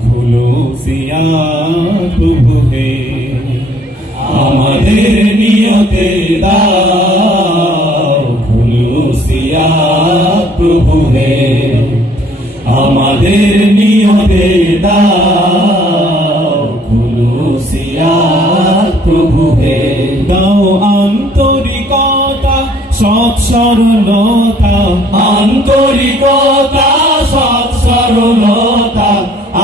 খুলুসিয়া প্রভু হে আমাদের নিয়তে দাও খুলুসিয়া প্রভু হে আমাদের নিয়তে দাও খুলুসিয়া প্রভু হে দাও আন্তরিকতা সৎ সরলতা আন্তরিকতা সৎ সরলতা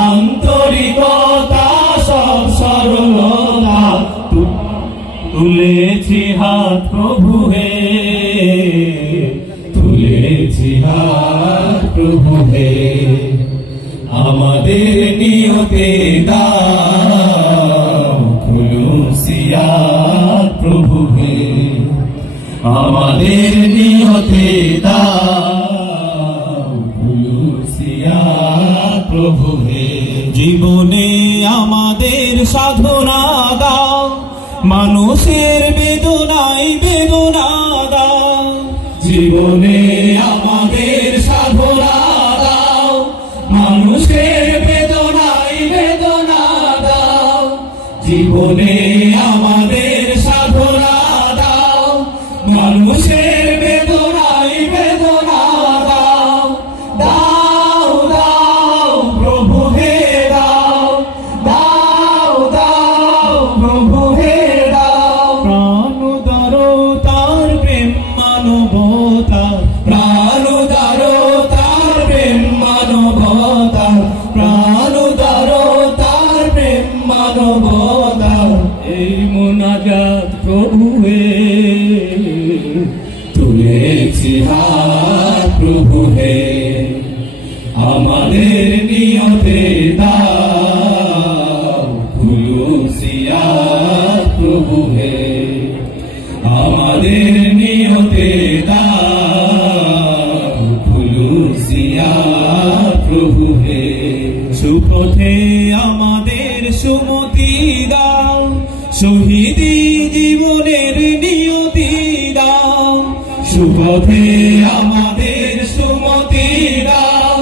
আন্তরিকতা সৎ সরলতা তুলেছি হাত প্রভু হে তুলেছি হাত প্রভু হে আমাদের নিয়তে দাও খুলুসিয়া প্রভু হে আমাদের নিয়তে দাও খুলুসিয়া প্রভু হে জীবনে আমাদের সাধনা দাও মানুষের বেদনায় বেদনা দাও জীবনে আমাদের সাধনা দাও মানুষের বেদনায় বেদনা দাও জীবনে আমাদের সাধনা দাও মানুষের বেদনায় বেদনা দাও দাও দাও প্রভু হে দাও দাও দাও প্রভু হে দাও প্রাণ উদারো তার প্রেম মানবতা প্রাণ উদারো তার প্রেম মানবতা প্রাণ উদারো তার প্রেম মানবতা এই মোনাজাত প্রভু হে তুলেছি হাত প্রভু হে আমাদের নিয়তে দাও খুলুসিয়া প্রভু হে আমাদের নিয়তে দাও খুলুসিয়া প্রভু হে সুপথে আমাদের সুমতি দাও শহীদি জীবনের নিয়তি দাও সুপথে আমাদের সুমতি দাও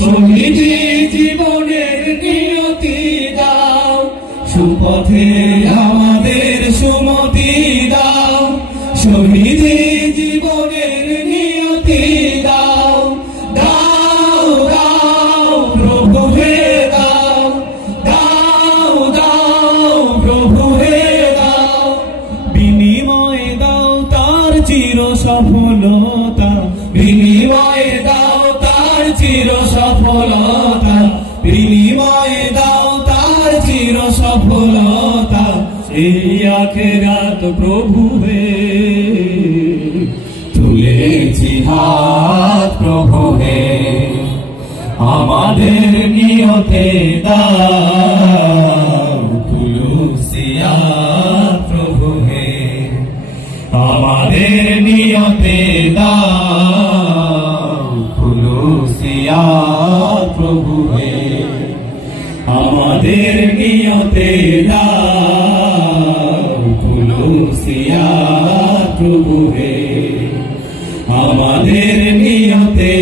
শহীদি জীবনের নিয়তি দাও সুপথে আমাদের সুমতি দাও শহীদি জীবনের নিয়তি দাও দাও দাও প্রভু হে দাও দাও দাও প্রভু হে দাও বিনিময়ে দাও তার চির সফলতা বিনিময়ে দাও তার চির সফলতা বিনিময়ে দাও তার চির সফলতা এই আখেরাত প্রভু হে তুলেছি হাত প্রভু হে আমাদের নিয়তে দাও খুলুসিয়া প্রভু হে আমাদের নিয়তে দাও খুলুসিয়া প্রভু হে আমাদের নিয়তে দাও খুলুসিয়া প্রভু হে আমাদের নিয়তে